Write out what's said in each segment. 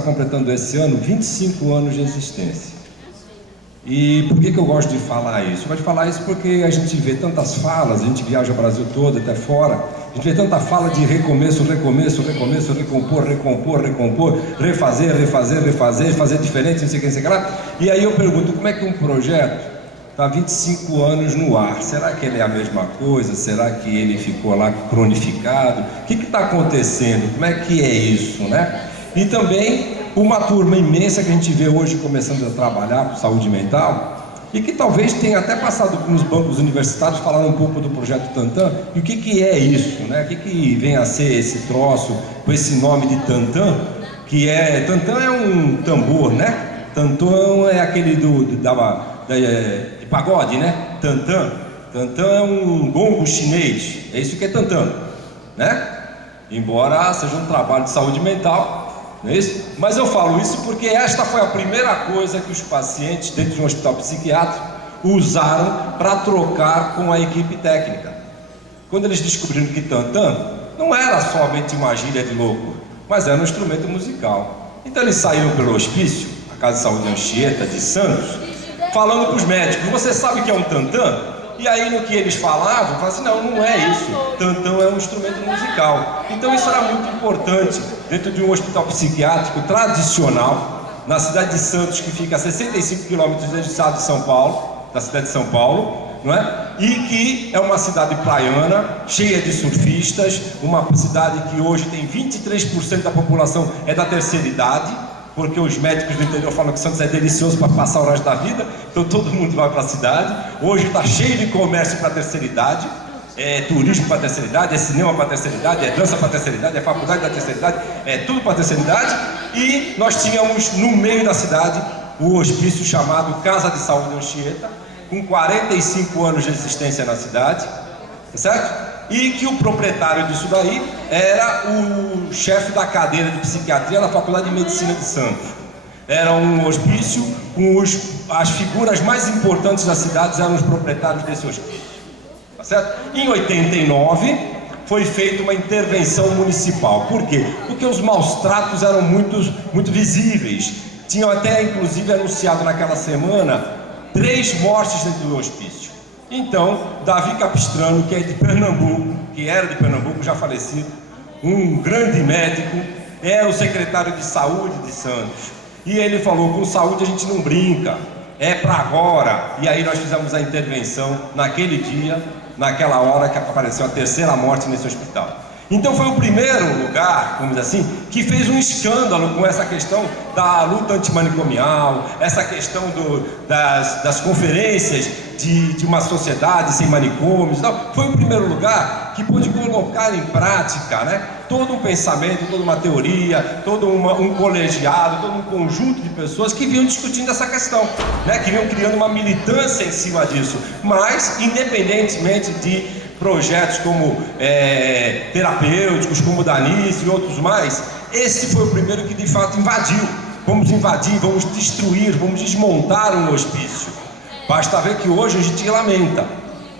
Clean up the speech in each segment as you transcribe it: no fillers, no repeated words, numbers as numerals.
está completando esse ano 25 anos de existência. E por que eu gosto de falar isso? Eu gosto de falar isso porque a gente vê tantas falas, a gente viaja o Brasil todo, até fora, a gente vê tanta fala de recomeço, recomeço, recomeço, recompor, recompor, recompor, refazer, refazer, refazer, fazer diferente, não sei o que, não sei o que lá. E aí eu pergunto, como é que um projeto está 25 anos no ar? Será que ele é a mesma coisa? Será que ele ficou lá cronificado? O que está acontecendo? Como é que é isso, né? E também uma turma imensa que a gente vê hoje começando a trabalhar com saúde mental e que talvez tenha até passado nos bancos universitários, falando um pouco do projeto Tantan. E o que é isso, né? O que vem a ser esse troço com esse nome de Tantan? Tantan é um tambor, né? Tantan é aquele de pagode, né? Tantan é um gongo chinês, é isso que é Tantan, né? Embora seja um trabalho de saúde mental, não é isso? Mas eu falo isso porque esta foi a primeira coisa que os pacientes dentro de um hospital psiquiátrico usaram para trocar com a equipe técnica. Quando eles descobriram que Tantan não era somente uma gíria de louco, mas era um instrumento musical. Então eles saíram pelo hospício, a Casa de Saúde Anchieta de Santos, falando para os médicos, você sabe que é um tantã? E aí no que eles falavam assim, não é isso, tantã é um instrumento musical. Então isso era muito importante dentro de um hospital psiquiátrico tradicional, na cidade de Santos, que fica a 65 quilômetros do estado de São Paulo, da cidade de São Paulo, não é? E que é uma cidade praiana, cheia de surfistas, uma cidade que hoje tem 23% da população é da terceira idade, porque os médicos do interior falam que Santos é delicioso para passar o resto da vida, então todo mundo vai para a cidade. Hoje está cheio de comércio para a terceira idade, é turismo para a terceira idade, é cinema para a terceira idade, é dança para a terceira idade, é faculdade da terceira idade, é tudo para a terceira idade. E nós tínhamos no meio da cidade o hospício chamado Casa de Saúde Anchieta, com 45 anos de existência na cidade, certo? E que o proprietário disso daí era o chefe da cadeira de psiquiatria na Faculdade de Medicina de Santos. Era um hospício com as figuras mais importantes da cidade, eram os proprietários desse hospício, tá certo? Em 89 foi feita uma intervenção municipal. Por quê? Porque os maus tratos eram muito visíveis. Tinham até inclusive anunciado naquela semana 3 mortes dentro do hospício. Então, Davi Capistrano, que é de Pernambuco, que era de Pernambuco, já falecido, um grande médico, era o secretário de saúde de Santos. E ele falou, com saúde a gente não brinca, é para agora. E aí nós fizemos a intervenção naquele dia, naquela hora que apareceu a 3ª morte nesse hospital. Então foi o primeiro lugar, vamos dizer assim, que fez um escândalo com essa questão da luta antimanicomial, essa questão das conferências de uma sociedade sem manicômios. Não. Foi o primeiro lugar que pôde colocar em prática, né, todo um pensamento, toda uma teoria, todo um colegiado, todo um conjunto de pessoas que vinham discutindo essa questão, né, que vinham criando uma militância em cima disso, mas independentemente de projetos como terapêuticos, como o Danice e outros mais, esse foi o primeiro que de fato invadiu. Vamos invadir, vamos destruir, vamos desmontar um hospício. Basta ver que hoje a gente lamenta,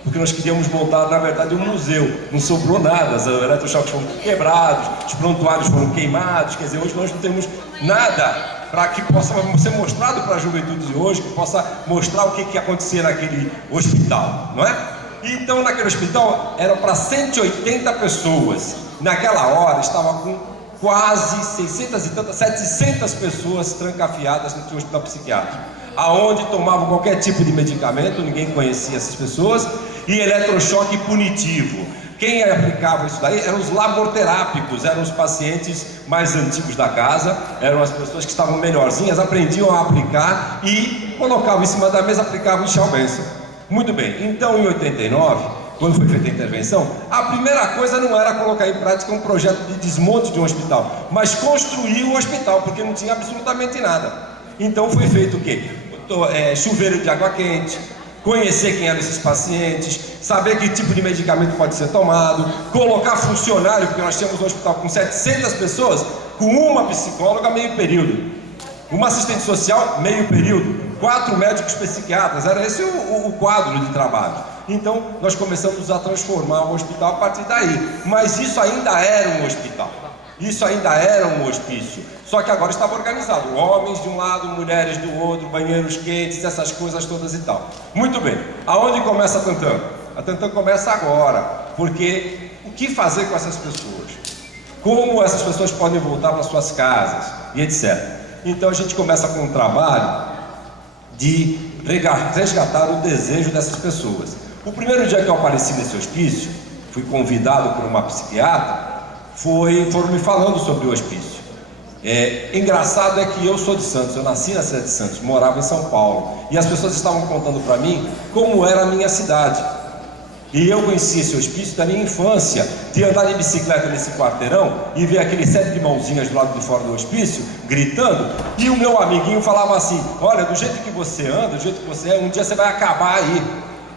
porque nós queríamos montar na verdade um museu, não sobrou nada, os eletrochoques foram quebrados, os prontuários foram queimados, quer dizer, hoje nós não temos nada para que possa ser mostrado para a juventude de hoje, que possa mostrar o que acontecia naquele hospital, não é? Então naquele hospital eram para 180 pessoas, naquela hora estava com quase 600 e tantas, 700 pessoas trancafiadas no hospital psiquiátrico, aonde tomavam qualquer tipo de medicamento, ninguém conhecia essas pessoas, e eletrochoque punitivo. Quem aplicava isso daí eram os laboterápicos, eram os pacientes mais antigos da casa, eram as pessoas que estavam melhorzinhas, aprendiam a aplicar e colocavam em cima da mesa, aplicavam e tchau, bênção. Muito bem, então em 89, quando foi feita a intervenção, a primeira coisa não era colocar em prática um projeto de desmonte de um hospital, mas construir o hospital, porque não tinha absolutamente nada. Então foi feito o quê? Chuveiro de água quente, conhecer quem eram esses pacientes, saber que tipo de medicamento pode ser tomado, colocar funcionário, porque nós tínhamos um hospital com 700 pessoas, com uma psicóloga meio período, uma assistente social meio período, 4 médicos psiquiatras, era esse o quadro de trabalho. Então nós começamos a transformar o hospital a partir daí, mas isso ainda era um hospital. Isso ainda era um hospício, só que agora estava organizado, homens de um lado, mulheres do outro, banheiros quentes, essas coisas todas e tal. Muito bem, aonde começa a Tantã? A Tantã começa agora, porque o que fazer com essas pessoas? Como essas pessoas podem voltar para suas casas e etc. Então a gente começa com um trabalho de resgatar o desejo dessas pessoas. O primeiro dia que eu apareci nesse hospício, fui convidado por uma psiquiatra, foram me falando sobre o hospício. Engraçado é que eu sou de Santos, eu nasci na cidade de Santos, morava em São Paulo, e as pessoas estavam contando para mim como era a minha cidade. E eu conheci esse hospício da minha infância, de andar de bicicleta nesse quarteirão e ver aqueles 7 irmãozinhos do lado de fora do hospício, gritando, e o meu amiguinho falava assim: olha, do jeito que você anda, do jeito que você é, um dia você vai acabar aí.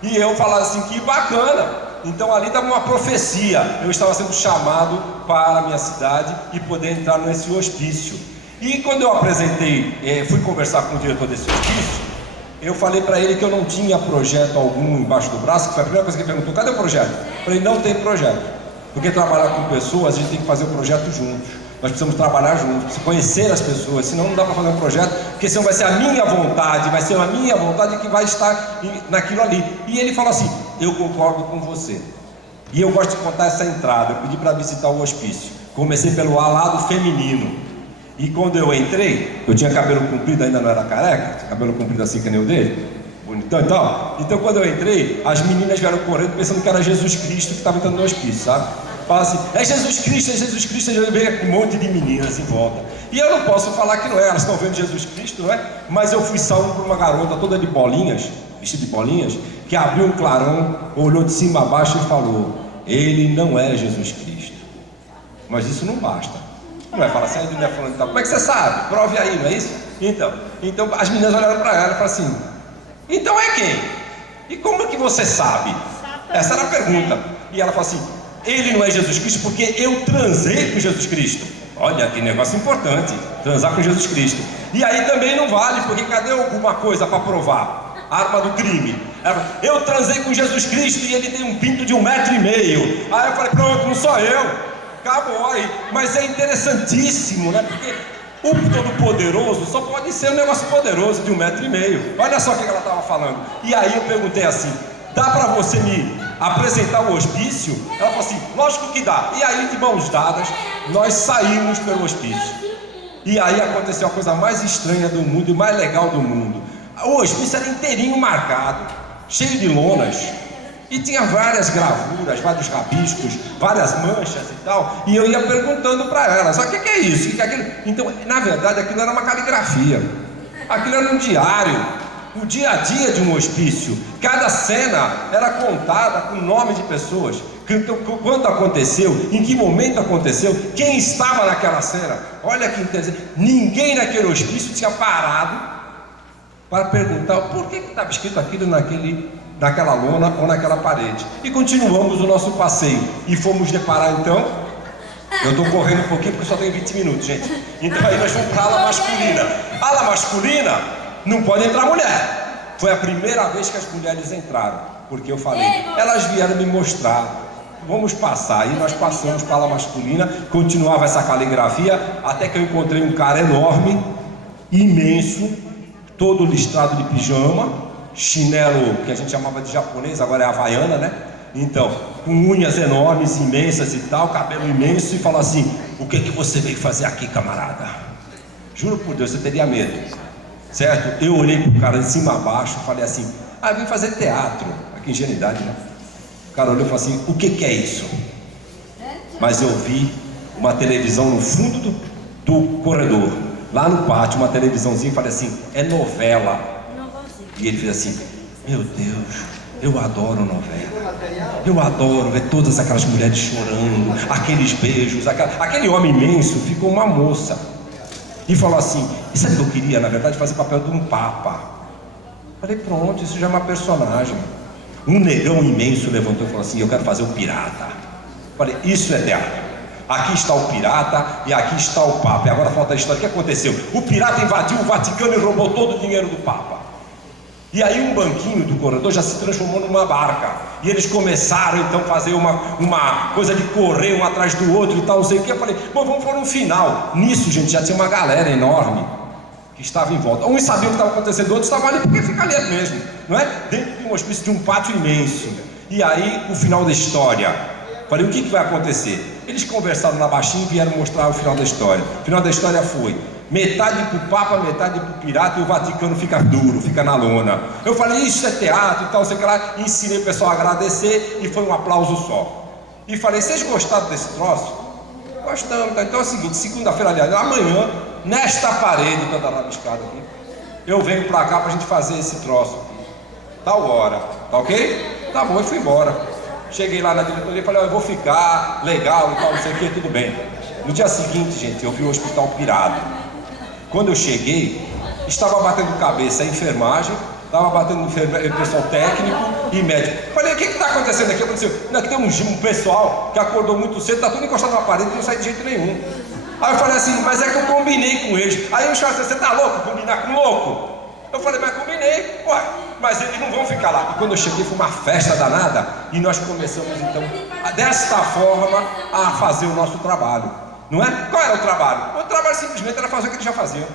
E eu falava assim: que bacana! Então ali estava uma profecia, eu estava sendo chamado para a minha cidade e poder entrar nesse hospício. E quando eu apresentei, fui conversar com o diretor desse hospício, eu falei para ele que eu não tinha projeto algum embaixo do braço, que foi a primeira coisa que ele perguntou: cadê o projeto? Eu falei: não tem projeto, porque trabalhar com pessoas, a gente tem que fazer o projeto juntos. Nós precisamos trabalhar juntos, conhecer as pessoas, senão não dá para fazer um projeto, porque senão vai ser a minha vontade, vai ser a minha vontade que vai estar naquilo ali. E ele falou assim: eu concordo com você. E eu gosto de contar essa entrada. Eu pedi para visitar o hospício, comecei pelo lado feminino. E quando eu entrei, eu tinha cabelo comprido, ainda não era careca, tinha cabelo comprido assim que nem o dele, bonitão e tal. Então quando eu entrei, as meninas vieram correndo pensando que era Jesus Cristo que estava entrando no hospício, sabe? Fala assim: é Jesus Cristo, é Jesus Cristo. E já veio um monte de meninas em volta. E eu não posso falar que não é, elas estão vendo Jesus Cristo, não é? Mas eu fui salvo por uma garota toda de bolinhas, vestida de bolinhas, que abriu um clarão, olhou de cima a baixo e falou: ele não é Jesus Cristo. Mas isso não basta. Não é falar assim: ele não é falando tal. Como é que você sabe? Prove aí, não é isso? Então as meninas olharam para ela e falaram assim: então é quem? E como é que você sabe? Essa era a pergunta. E ela falou assim: ele não é Jesus Cristo porque eu transei com Jesus Cristo. Olha que negócio importante, transar com Jesus Cristo. E aí também não vale, porque cadê alguma coisa para provar? Arma do crime. Ela falou: eu transei com Jesus Cristo e ele tem um pinto de 1,5 metros. Aí eu falei: pronto, não sou eu. Acabou aí. Mas é interessantíssimo, né? Porque o Todo-Poderoso só pode ser um negócio poderoso de 1,5 metros. Olha só o que ela estava falando. E aí eu perguntei assim: dá para você me apresentar o hospício? Ela falou assim: lógico que dá. E aí, de mãos dadas, nós saímos pelo hospício. E aí aconteceu a coisa mais estranha do mundo e mais legal do mundo. O hospício era inteirinho marcado, cheio de lonas, e tinha várias gravuras, vários rabiscos, várias manchas e tal. E eu ia perguntando para elas: o que é isso? O que é aquilo? Então, na verdade, aquilo era uma caligrafia. Aquilo era um diário. O dia a dia de um hospício, cada cena era contada com nome de pessoas, quando aconteceu, em que momento aconteceu, quem estava naquela cena. Olha que interessante, ninguém naquele hospício tinha parado para perguntar por que estava escrito aquilo naquela lona ou naquela parede. E continuamos o nosso passeio e fomos deparar então, eu estou correndo um pouquinho porque só tenho 20 minutos, gente. Então aí nós fomos para a ala masculina. A ala masculina não pode entrar mulher. Foi a primeira vez que as mulheres entraram, porque eu falei: elas vieram me mostrar, vamos passar. E nós passamos para a ala masculina, continuava essa caligrafia, até que eu encontrei um cara enorme, imenso, todo listrado de pijama, chinelo que a gente chamava de japonês, agora é havaiana, né? Então, com unhas enormes, imensas e tal, cabelo imenso, e falou assim: o que você veio fazer aqui, camarada? Juro por Deus, você teria medo. Certo? Eu olhei pro cara de cima a baixo e falei assim: eu vim fazer teatro. Aqui ingenuidade, né? O cara olhou e falou assim: o que é isso? Mas eu vi uma televisão no fundo do corredor, lá no pátio, uma televisãozinha, e falei assim: é novela. E ele fez assim: meu Deus, eu adoro novela. Eu adoro ver todas aquelas mulheres chorando, aqueles beijos, aquele homem imenso. Ficou uma moça e falou assim: e sabe o que eu queria, na verdade, fazer o papel de um papa. Falei: pronto, isso já é uma personagem. Um negão imenso levantou e falou assim: eu quero fazer o pirata. Falei: isso é teatro. Aqui está o pirata e aqui está o papa. E agora falta a história. O que aconteceu? O pirata invadiu o Vaticano e roubou todo o dinheiro do papa. E aí um banquinho do corredor já se transformou numa barca. E eles começaram então a fazer uma coisa de correr um atrás do outro e tal, não sei o que. Eu falei, bom, vamos por um final. Nisso, gente, já tinha uma galera enorme que estava em volta. Uns sabiam o que estava acontecendo, outros estavam ali porque fica ali mesmo, não é? Dentro de uma espécie de um pátio imenso. E aí, o final da história. Falei, o que vai acontecer? Eles conversaram lá baixinho e vieram mostrar o final da história. O final da história foi metade para o Papa, metade para o pirata, e o Vaticano fica duro, fica na lona. Eu falei, isso é teatro e tal, sei lá, ensinei o pessoal a agradecer e foi um aplauso só. E falei, vocês gostaram desse troço? Gostamos, tá? Então é o seguinte, segunda-feira, aliás, amanhã, nesta parede toda rabiscada aqui, eu venho pra cá pra gente fazer esse troço aqui, tal hora, tá ok? Tá bom, eu fui embora. Cheguei lá na diretoria e falei, eu vou ficar legal e tal, não sei o que, tudo bem. No dia seguinte, gente, eu vi o hospital pirado. Quando eu cheguei, estava batendo cabeça a enfermagem, estava batendo o pessoal técnico e médico. Falei, o que está acontecendo aqui? Aconteceu, não, aqui tem um pessoal que acordou muito cedo, está tudo encostado na parede e não sai de jeito nenhum. Aí eu falei assim, mas é que eu combinei com eles. Aí o cara disse, você está louco? Combinar com louco? Eu falei, mas combinei, ué, mas eles não vão ficar lá. E quando eu cheguei foi uma festa danada e nós começamos então, desta forma, a fazer o nosso trabalho. Não é? Qual era o trabalho? O trabalho simplesmente era fazer o que eles já faziam.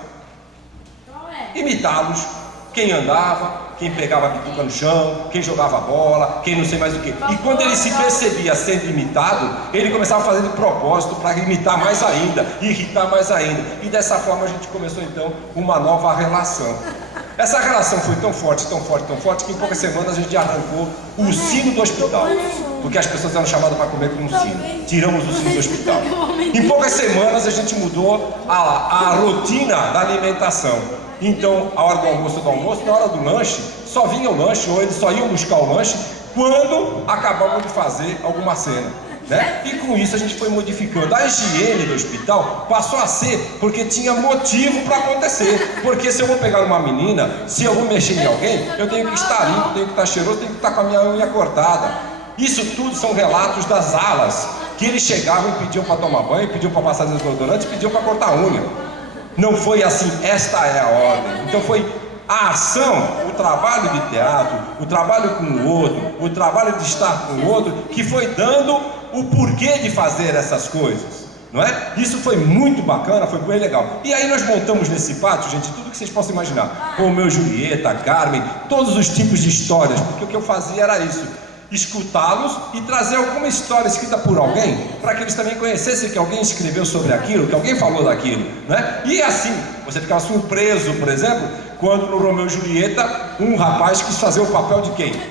Imitá-los. Quem andava, quem pegava a bituca no chão, quem jogava bola, quem não sei mais o que. E quando ele se percebia sendo imitado, ele começava a fazer de propósito para imitar mais ainda, irritar mais ainda. E dessa forma a gente começou então uma nova relação. Essa relação foi tão forte, tão forte, tão forte, que em poucas semanas a gente arrancou o sino do hospital. Porque as pessoas eram chamadas para comer com um sino. Tiramos o sino do hospital. Em poucas semanas a gente mudou a rotina da alimentação. Então, a hora do almoço, na hora do lanche, só vinha o lanche, ou eles só iam buscar o lanche quando acabavam de fazer alguma cena, né? E com isso a gente foi modificando. A higiene do hospital passou a ser porque tinha motivo para acontecer. Porque se eu vou pegar uma menina, se eu vou mexer em alguém, eu tenho que estar limpo, tenho que estar cheiroso, tenho que estar com a minha unha cortada. Isso tudo são relatos das alas, que eles chegavam e pediam para tomar banho, pediam para passar desodorante, pediam para cortar a unha. Não foi assim, esta é a ordem. Então foi a ação, o trabalho de teatro, o trabalho com o outro, o trabalho de estar com o outro, que foi dando o porquê de fazer essas coisas, não é? Isso foi muito bacana, foi bem legal. E aí nós montamos nesse pátio, gente, tudo que vocês possam imaginar. Romeu, Julieta, Carmen, todos os tipos de histórias, porque o que eu fazia era isso. Escutá-los e trazer alguma história escrita por alguém, para que eles também conhecessem que alguém escreveu sobre aquilo, que alguém falou daquilo, né? E assim, você ficava surpreso, por exemplo, quando no Romeu e Julieta, um rapaz quis fazer o papel de quem?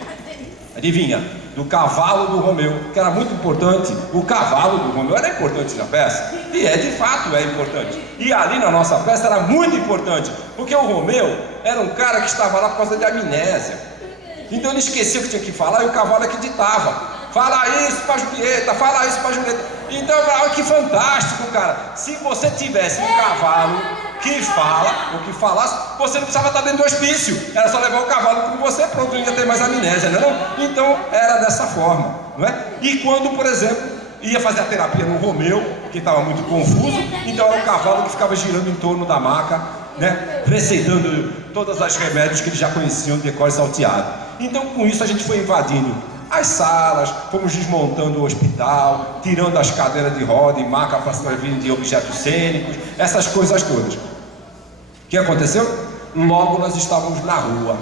Adivinha? Do cavalo do Romeu, que era muito importante. O cavalo do Romeu era importante na peça, e de fato é importante. E ali na nossa peça era muito importante, porque o Romeu era um cara que estava lá por causa de amnésia. Então ele esqueceu o que tinha que falar e o cavalo é que ditava. Fala isso para Julieta, fala isso para Julieta. Então, olha que fantástico, cara. Se você tivesse um cavalo que fala, ou que falasse, você não precisava estar dentro do hospício. Era só levar o cavalo com você, pronto, não ia ter mais amnésia, não é não? Então era dessa forma, não é? E quando, por exemplo, ia fazer a terapia no Romeu, que estava muito confuso, então era um cavalo que ficava girando em torno da maca, né? Receitando todos os remédios que eles já conheciam de cor salteado. Então com isso a gente foi invadindo as salas, fomos desmontando o hospital, tirando as cadeiras de roda e maca para servir de objetos cênicos, essas coisas todas. O que aconteceu? Logo nós estávamos na rua,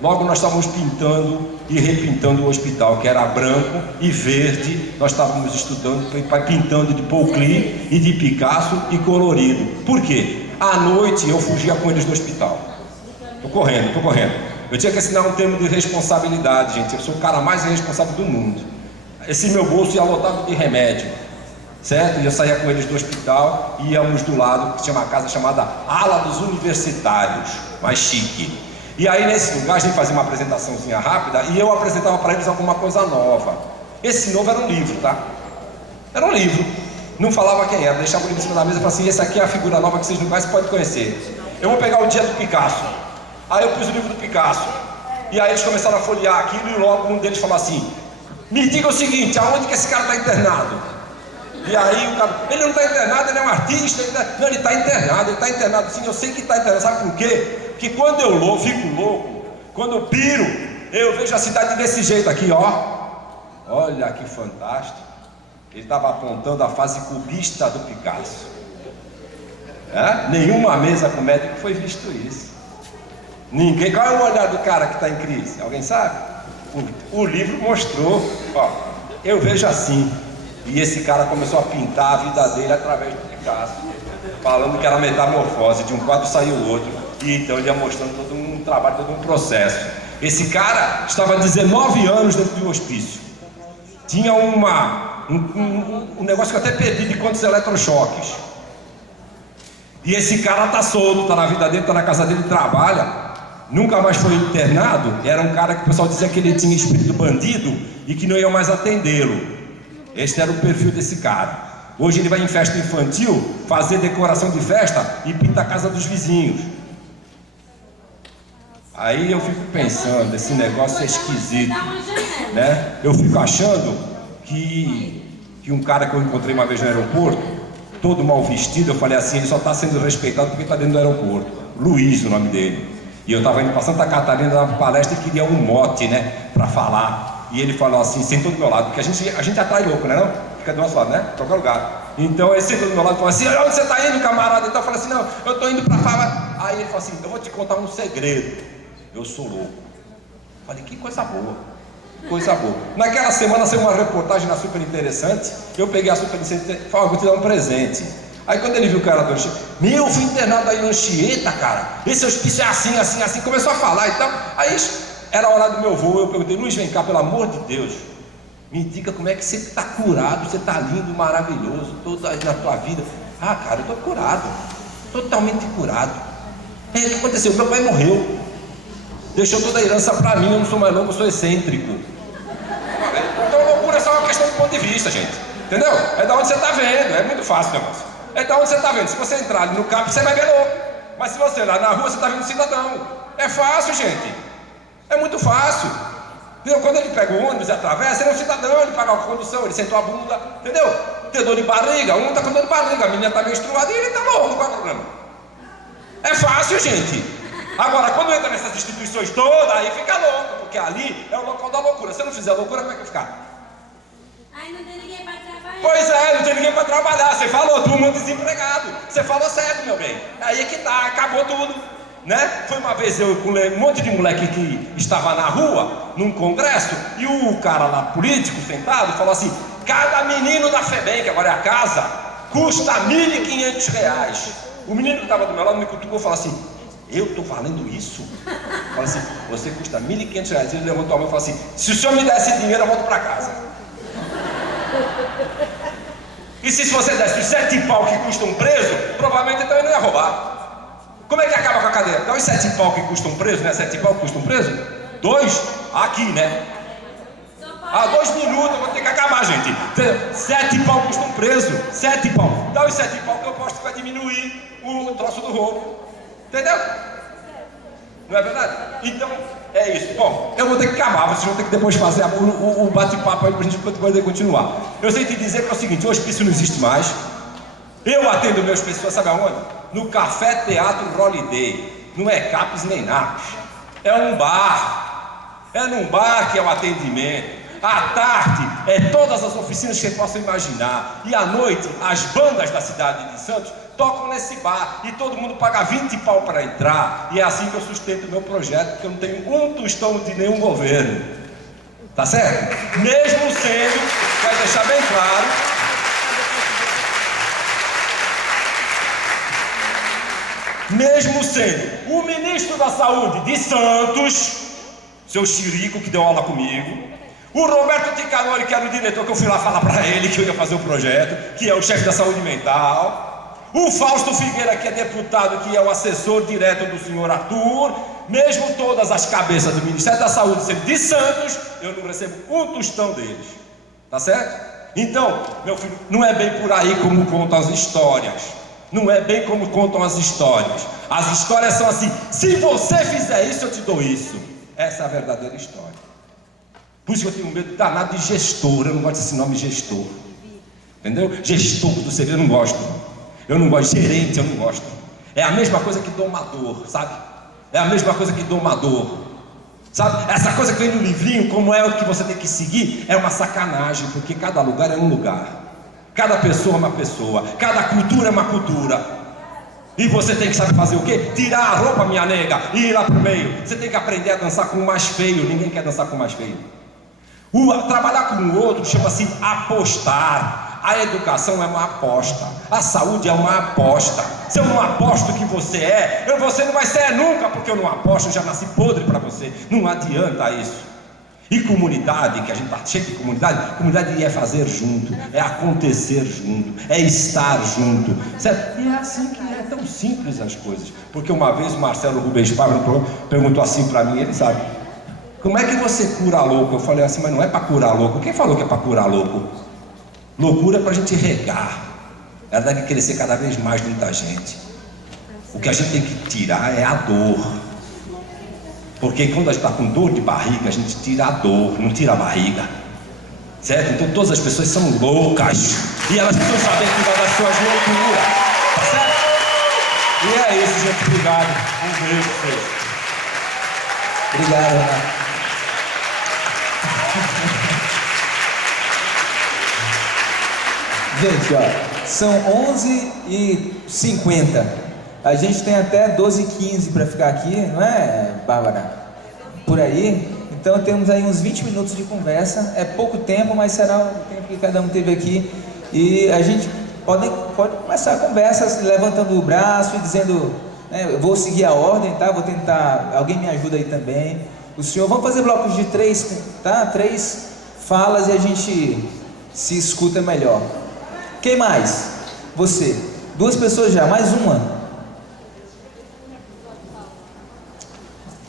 logo nós estávamos pintando e repintando o hospital, que era branco e verde. Nós estávamos estudando, pintando de Paul Klee e de Picasso e colorido. Por quê? À noite eu fugia com eles do hospital. Tô correndo. Eu tinha que assinar um termo de responsabilidade, gente. Eu sou o cara mais irresponsável do mundo. Esse meu bolso ia lotado de remédio, certo? E eu saía com eles do hospital e íamos do lado, que tinha uma casa chamada Ala dos Universitários, mais chique. E aí nesse lugar a gente fazia uma apresentaçãozinha rápida e eu apresentava para eles alguma coisa nova. Esse novo era um livro, tá? Era um livro. Não falava quem era, deixava o livro em cima da mesa e falava assim, essa aqui é a figura nova que vocês não conhecem, podem conhecer. Eu vou pegar o dia do Picasso. Aí eu pus o livro do Picasso. E aí eles começaram a folhear aquilo e logo um deles falou assim, me diga o seguinte, aonde que esse cara está internado? E aí o cara, ele não está internado, ele é um artista, não, ele está internado sim, eu sei que está internado, sabe por quê? Porque quando eu fico louco, Quando eu piro, eu vejo a cidade desse jeito aqui, ó. Olha que fantástico. Ele estava apontando a fase cubista do Picasso. Nenhuma mesa com médico foi visto isso. Ninguém. Qual é o olhar do cara que está em crise? Alguém sabe? O livro mostrou. Ó, eu vejo assim. E esse cara começou a pintar a vida dele através do Picasso, falando que era metamorfose, de um quadro saiu outro. E então ele ia mostrando todo um trabalho, todo um processo. Esse cara estava 19 anos dentro de um hospício. Tinha um negócio que eu até perdi de quantos eletrochoques. E esse cara tá solto, tá na vida dele, tá na casa dele, trabalha. Nunca mais foi internado. Era um cara que o pessoal dizia que ele tinha espírito bandido e que não ia mais atendê-lo. Este era o perfil desse cara. Hoje ele vai em festa infantil fazer decoração de festa e pinta a casa dos vizinhos. Aí eu fico pensando, esse negócio é esquisito, né? Eu fico achando que um cara que eu encontrei uma vez no aeroporto, todo mal vestido, eu falei assim, ele só está sendo respeitado porque está dentro do aeroporto. Luiz, o nome dele. E eu estava indo para Santa Catarina, dava palestra e queria um mote, né, para falar. E ele falou assim, sentou do meu lado, porque a gente atrai louco, né, não? Fica do nosso lado, né? Qualquer lugar. Então ele sentou do meu lado e falou assim, onde você está indo, camarada? Então eu falei assim, não, eu estou indo para falar. Aí ele falou assim, eu vou te contar um segredo. Eu sou louco. Falei, que coisa boa. Coisa boa. Naquela semana saiu uma reportagem na Super Interessante. Eu peguei a Super Interessante e falei, vou te dar um presente. Aí quando ele viu o cara do Anchieta, eu fui internado aí no Anchieta, cara. Esse hospício é assim, assim, assim. Começou a falar e tal. Aí era a hora do meu voo. Eu perguntei, Luiz, vem cá, pelo amor de Deus. Me diga como é que você está curado. Você está lindo, maravilhoso, toda na tua vida. Ah, cara, eu estou curado. Totalmente curado. O que aconteceu? Meu pai morreu. Deixou toda a herança para mim, eu não sou mais louco, eu sou excêntrico. Então loucura é só uma questão de ponto de vista, gente. Entendeu? É da onde você está vendo, é muito fácil o negócio. É da onde você está vendo. Se você entrar ali no campo, você vai ver louco. Mas se você olhar na rua, você está vendo cidadão. É fácil, gente. É muito fácil. Entendeu? Quando ele pega o ônibus e atravessa, ele é um cidadão, ele paga a condução, ele sentou a bunda, entendeu? Tem dor de barriga, um está com dor de barriga, a menina está menstruada e ele está louco, qual é o problema? É fácil, gente. Agora, quando entra nessas instituições todas, aí fica louco, porque ali é o local da loucura. Se eu não fizer loucura, como é que vai ficar? Aí não tem ninguém para trabalhar. Pois é, não tem ninguém para trabalhar. Você falou, todo mundo desempregado. Você falou certo, meu bem. Aí é que tá, acabou tudo, né? Foi uma vez eu com um monte de moleque que estava na rua, num congresso, e o cara lá, político, sentado, falou assim, cada menino da FEBEM, que agora é a casa, custa R$1.500. O menino que estava do meu lado me cutucou e falou assim, eu estou valendo isso? Fala assim, você custa R$1.500. Ele levantou a mão e falou assim, se o senhor me der esse dinheiro, eu volto para casa. E se você desse os 7 pau que custa um preso, provavelmente então ele não ia roubar. Como é que acaba com a cadeia? Dá os 7 pau que custa um preso, né? 7 pau que custa um preso? 2? Aqui, né? 2 minutos eu vou ter que acabar, gente. 7 pau custa um preso. 7 pau. Dá os 7 pau que eu posto para diminuir o troço do roubo. Entendeu? Não é verdade? Então, é isso. Bom, eu vou ter que acabar, vocês vão ter que depois fazer o bate-papo aí pra gente poder continuar. Eu sei te dizer que é o seguinte, o hospício não existe mais. Eu atendo meus pessoas, sabe aonde? No Café Teatro Holiday. Não é CAPES nem NAPES. É um bar. É num bar que é o atendimento. À tarde, é todas as oficinas que você possa imaginar. E à noite, as bandas da cidade de Santos tocam nesse bar e todo mundo paga 20 pau para entrar. E é assim que eu sustento o meu projeto, porque eu não tenho um tostão de nenhum governo. Tá certo? Mesmo sendo, vai deixar bem claro, mesmo sendo o ministro da Saúde de Santos, seu Chirico, que deu aula comigo, o Roberto Ticanoli, que era o diretor, que eu fui lá falar para ele que eu ia fazer o projeto, que é o chefe da saúde mental, o Fausto Figueira, que é deputado, que é o assessor direto do senhor Arthur, mesmo todas as cabeças do Ministério da Saúde sendo de Santos, eu não recebo um tostão deles, tá certo? Então, meu filho, não é bem por aí como contam as histórias, não é bem como contam as histórias são assim, se você fizer isso, eu te dou isso, essa é a verdadeira história. Por isso que eu tenho medo danado de gestor, eu não gosto desse nome gestor, entendeu? Gestor do serviço, eu não gosto. Eu não gosto, gerente eu não gosto. É a mesma coisa que domador, sabe? É a mesma coisa que domador. Sabe, essa coisa que vem no livrinho, como é o que você tem que seguir, é uma sacanagem, porque cada lugar é um lugar, cada pessoa é uma pessoa, cada cultura é uma cultura. E você tem que saber fazer o quê? Tirar a roupa, minha nega, e ir lá pro meio. Você tem que aprender a dançar com o mais feio. Ninguém quer dançar com o mais feio. Trabalhar com o outro chama-se apostar. A educação é uma aposta, a saúde é uma aposta. Se eu não aposto que você você não vai ser nunca, porque eu não aposto, eu já nasci podre para você. Não adianta isso. E comunidade, que a gente está cheio de comunidade é fazer junto, é acontecer junto, é estar junto, certo? E é assim que é tão simples as coisas. Porque uma vez o Marcelo Rubens Pablo perguntou assim para mim, ele sabe, como é que você cura louco? Eu falei assim, mas não é para curar louco. Quem falou que é para curar louco? Loucura é para a gente regar, ela deve crescer cada vez mais muita gente. O que a gente tem que tirar é a dor, porque quando a gente está com dor de barriga, a gente tira a dor, não tira a barriga, certo? Então todas as pessoas são loucas e elas precisam saber cuidar das suas loucuras, tá certo? E é isso, gente, obrigado. Um beijo pra vocês. Obrigado, Renato. Gente, ó, são 11h50. A gente tem até 12h15 para ficar aqui, não é, Bárbara? Por aí. Então temos aí uns 20 minutos de conversa. É pouco tempo, mas será o tempo que cada um teve aqui. E a gente pode começar a conversa levantando o braço e dizendo, né, eu vou seguir a ordem, tá? Vou tentar, alguém me ajuda aí também. O senhor, vamos fazer blocos de 3, tá? 3 falas e a gente se escuta melhor. Quem mais? Você. 2 pessoas já, mais uma.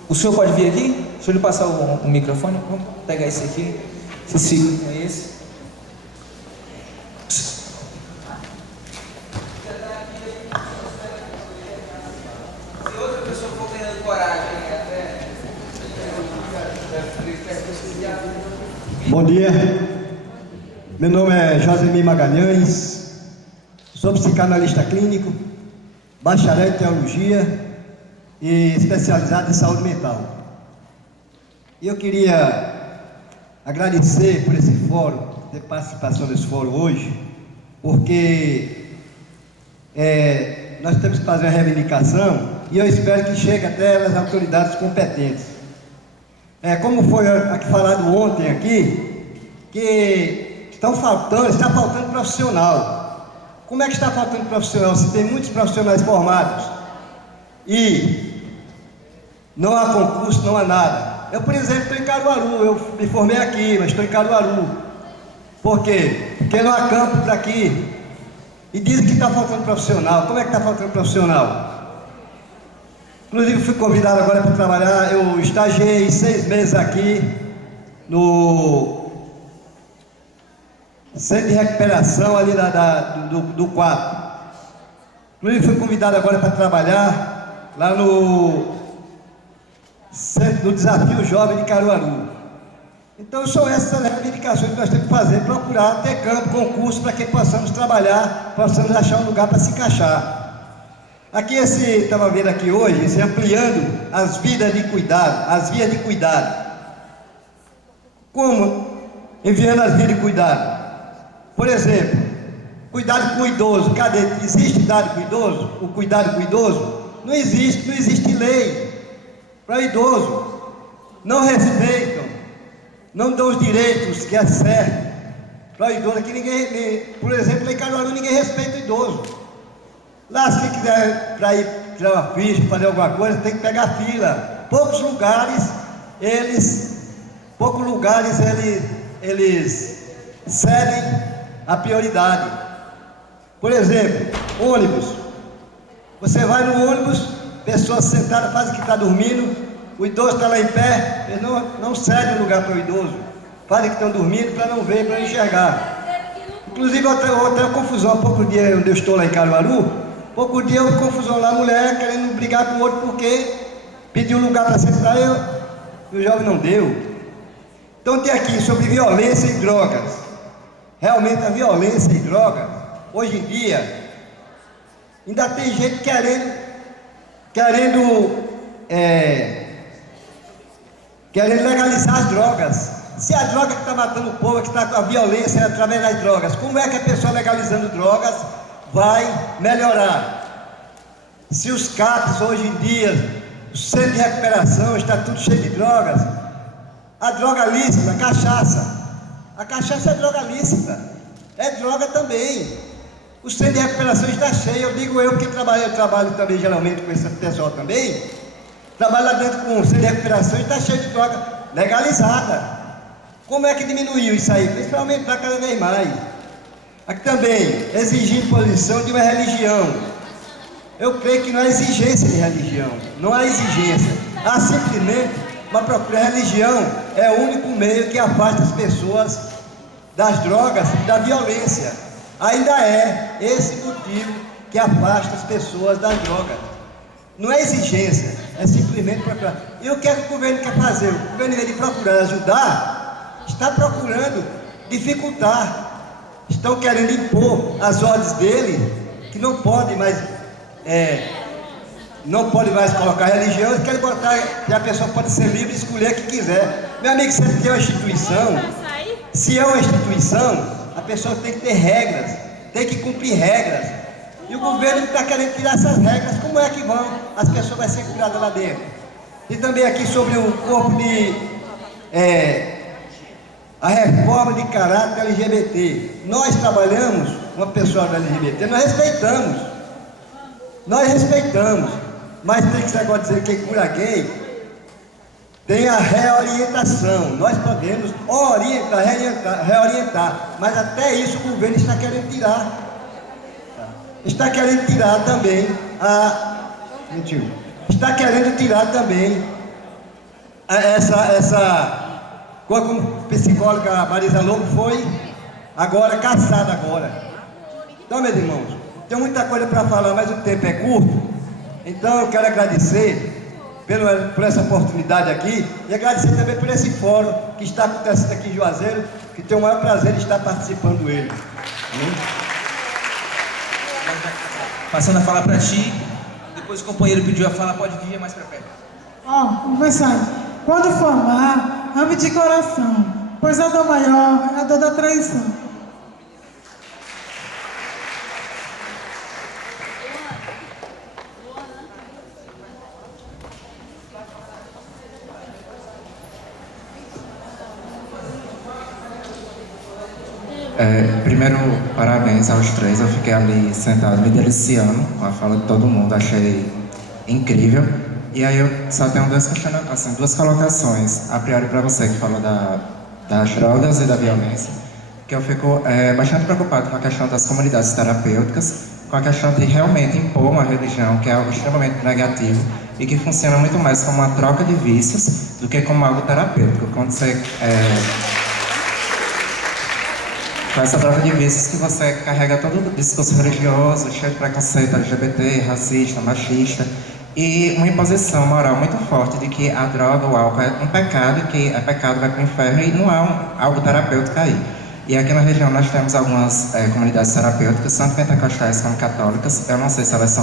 O senhor pode vir aqui? Deixa eu lhe passar o microfone. Vamos pegar esse aqui. Vocês ficam com esse. Se outra pessoa for ganhando coragem até... Bom dia. Meu nome é Josemir Magalhães, sou psicanalista clínico, bacharel em teologia e especializado em saúde mental. E eu queria agradecer por esse fórum, ter participação desse fórum hoje, porque nós temos que fazer uma reivindicação e eu espero que chegue até as autoridades competentes. Como foi aqui falado ontem aqui, que está faltando profissional. Como é que está faltando profissional? Se tem muitos profissionais formados e não há concurso, não há nada. Eu, por exemplo, estou em Caruaru, eu me formei aqui, mas estou em Caruaru. Por quê? Porque não há campo para aqui. E dizem que está faltando profissional. Como é que está faltando profissional? Inclusive fui convidado agora para trabalhar, eu estagiei 6 meses aqui no centro de recuperação ali do 4. Inclusive fui convidado agora para trabalhar lá no Desafio Jovem de Caruaru. Então são essas reivindicações que nós temos que fazer, procurar ter campo, concurso, para que possamos trabalhar, possamos achar um lugar para se encaixar. Aqui estava vendo aqui hoje, ampliando as vidas de cuidado, as vias de cuidado. Como? Enviando as vias de cuidado. Por exemplo, cuidado com o idoso. Cadê? Existe idade com o idoso? O cuidado com o idoso? Não existe lei para o idoso. Não respeitam, não dão os direitos que é certo para o idoso. Aqui ninguém, por exemplo, lá em Caruaru ninguém respeita o idoso. Lá, se quiser para ir tirar uma ficha, fazer alguma coisa, tem que pegar fila. Poucos lugares eles cedem a prioridade. Por exemplo, ônibus. Você vai no ônibus, pessoa sentada, faz que está dormindo, o idoso está lá em pé, ele não cede o lugar para o idoso. Fazem que estão dormindo para não ver, para não enxergar. Inclusive, outra confusão, há pouco dia, onde eu estou lá em Caruaru, pouco dia houve confusão lá, a mulher querendo brigar com o outro porque pediu lugar para sentar e o jovem não deu. Então tem aqui sobre violência e drogas. Realmente a violência e drogas, hoje em dia, ainda tem gente querendo querendo legalizar as drogas. Se a droga que está matando o povo, que está com a violência através das drogas, como é que a pessoa legalizando drogas vai melhorar? Se os CAPs hoje em dia, o centro de recuperação está tudo cheio de drogas, a droga lícita, a cachaça é droga lícita, é droga também. O centro de recuperação está cheio, eu digo eu porque eu trabalho também geralmente com esse pessoal também, trabalho lá dentro com o centro de recuperação e está cheio de droga legalizada. Como é que diminuiu isso aí? Principalmente para cada vez mais. Aqui também, exigir imposição de uma religião. Eu creio que não há exigência de religião, não há exigência. Há simplesmente uma procura. A religião é o único meio que afasta as pessoas das drogas e da violência. Ainda é esse motivo que afasta as pessoas das drogas. Não é exigência, é simplesmente procurar. E o que é que o governo quer fazer? O governo, em vez de procurar ajudar, está procurando dificultar. Estão querendo impor as ordens dele, que não pode mais colocar religião, eles querem botar que a pessoa pode ser livre e escolher o que quiser. Meu amigo, se tem uma instituição, se é uma instituição, a pessoa tem que ter regras, tem que cumprir regras. E o governo está querendo tirar essas regras. Como é que as pessoas vão ser curadas lá dentro? E também aqui sobre o corpo de a reforma de caráter LGBT. Nós trabalhamos com uma pessoa do LGBT, nós respeitamos, mas tem que agora dizer que cura gay, tem a reorientação. Nós podemos reorientar, mas até isso o governo está querendo tirar. Está querendo tirar também está querendo tirar também como a psicóloga Marisa Lobo foi agora caçada agora. Então, meus irmãos, tem muita coisa para falar, mas o tempo é curto. Então eu quero agradecer por essa oportunidade aqui e agradecer também por esse fórum que está acontecendo aqui em Juazeiro, que tenho o maior prazer de estar participando dele. Passando a falar para ti, depois o companheiro pediu a fala, pode vir mais para perto. Conversar. Quando formar, ame de coração, pois a dor maior é a dor da traição. Primeiro, parabéns aos três. Eu fiquei ali sentado me deliciando com a fala de todo mundo, achei incrível. E aí eu só tenho duas colocações, a priori para você que falou das drogas e da violência, que eu fico bastante preocupado com a questão das comunidades terapêuticas, com a questão de realmente impor uma religião, que é algo extremamente negativo e que funciona muito mais como uma troca de vícios do que como algo terapêutico. Quando você com essa troca de vícios que você carrega todo o discurso religioso, cheio de preconceito LGBT, racista, machista, e uma imposição moral muito forte de que a droga, o álcool é um pecado, e que é pecado, vai para o inferno, e não há algo terapêutico aí. E aqui na região nós temos algumas comunidades terapêuticas, tanto pentecostais como católicas. Eu não sei se elas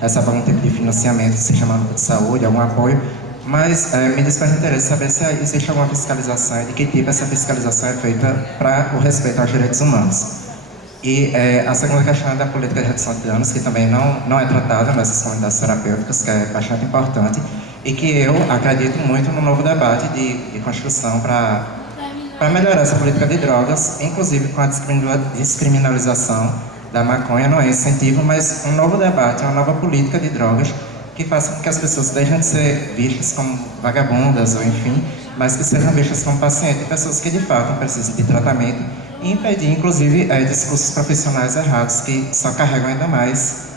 recebem algum tipo de financiamento, se chama de saúde, algum apoio, mas me desperta interesse saber se existe alguma fiscalização e de que tipo essa fiscalização é feita para o respeito aos direitos humanos. E a segunda questão é da política de redução de danos, que também não é tratada nessas comunidades terapêuticas, que é bastante importante, e que eu acredito muito no novo debate de construção para melhorar essa política de drogas, inclusive com a descriminalização da maconha. Não é incentivo, mas um novo debate, uma nova política de drogas, que faça com que as pessoas deixem de ser vistas como vagabundas, ou enfim, mas que sejam vistas como pacientes e pessoas que de fato precisam de tratamento, e impedir, inclusive, discursos profissionais errados que só carregam ainda mais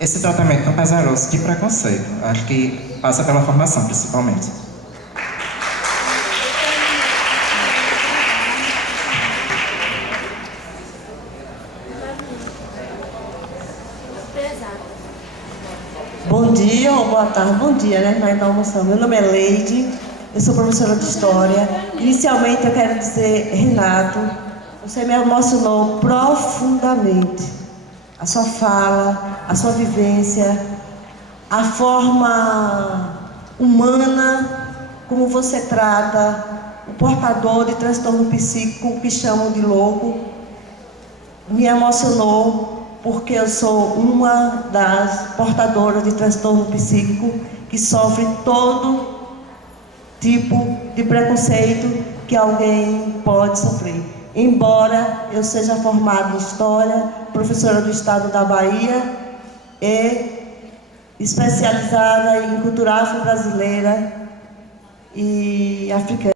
esse tratamento tão pesaroso de preconceito. Acho que passa pela formação, principalmente. Bom dia ou boa tarde, bom dia, né? Vai estar almoçando. Meu nome é Leide, eu sou professora de História. Inicialmente eu quero dizer, Renato, você me emocionou profundamente. A sua fala, a sua vivência, a forma humana como você trata o portador de transtorno psíquico, que chamam de louco, me emocionou, porque eu sou uma das portadoras de transtorno psíquico que sofre todo tipo de preconceito que alguém pode sofrer. Embora eu seja formada em História, professora do Estado da Bahia e especializada em cultura afro-brasileira e africana.